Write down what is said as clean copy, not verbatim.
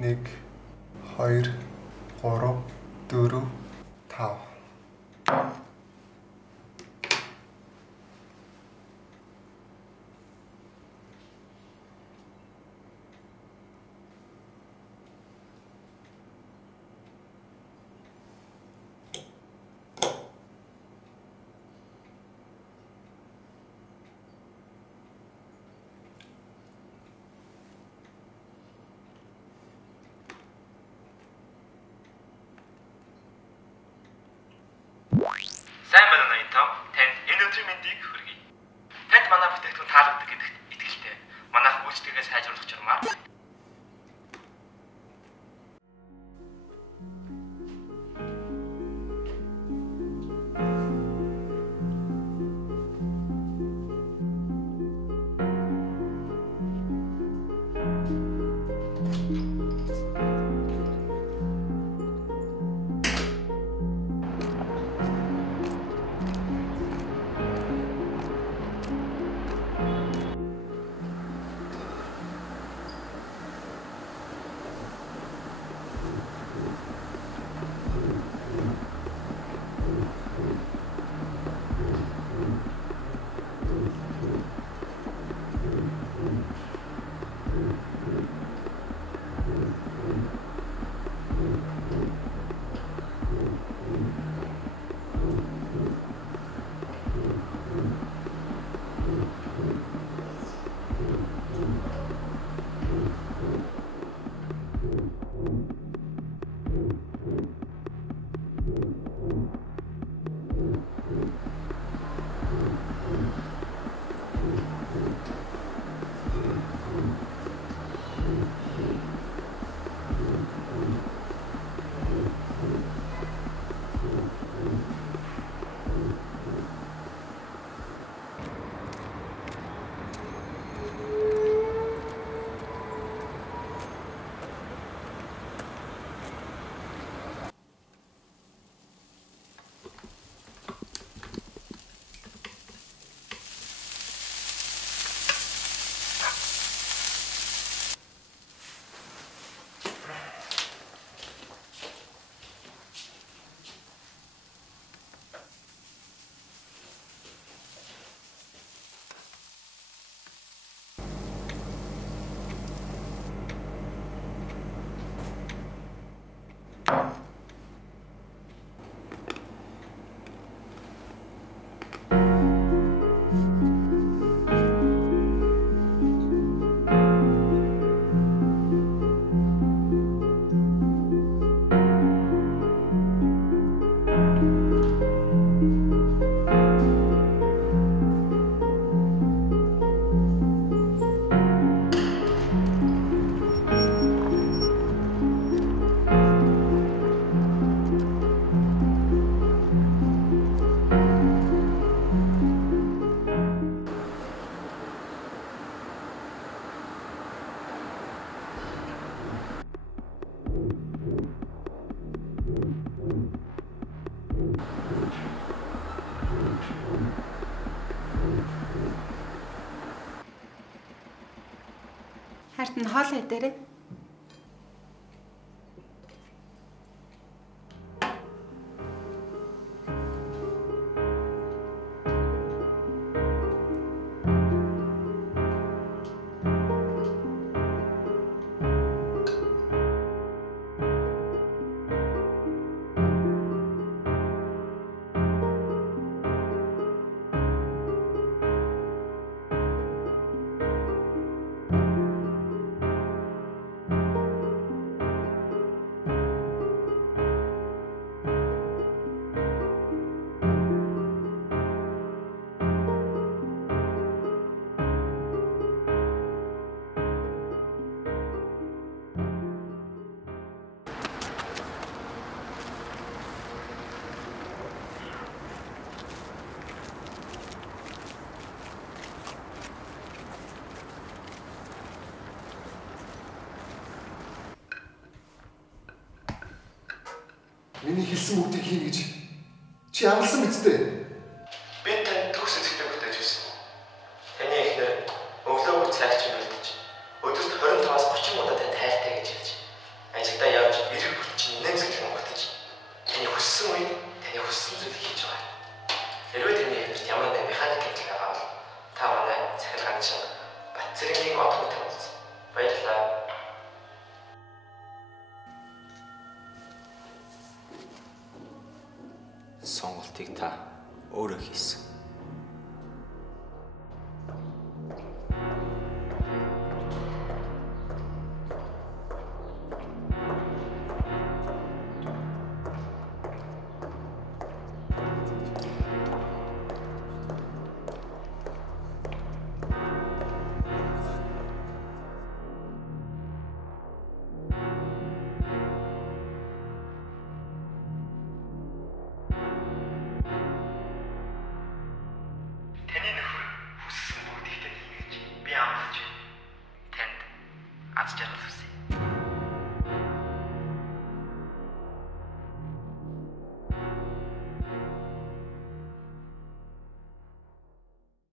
1 2 3 4 5. Сайн байна уу ноён том? Танд энэ өдрийн мэндийг хүргэе. Танд манай бүтээгдэхүүн таалагддаг гэдэгт итгэлтэй. Манайх гүйцэтгэлээ сайжруулах журмаар Харт нь хоол хэдээрээ. Миний хэлсэн бүгдийг хийнэ гэж чи амласан биз дээ. би танд төгс эзэгтэй бүтээж ирсэн. Таны эхнэр өглөөгөө цайгч бэлдэж өдөрт 25-аас 30 удаа танд хайртай гэж хэлж таны хүссэн зүйлийг хийж байгаа. Хэрвээ таны эхнэрт ямар нэгэн механик гэж байгаа та манай захирал ганчин Батцэргийн одготой болсон. Баярлалаа. Сонголтыг та өөрөө хийсэн.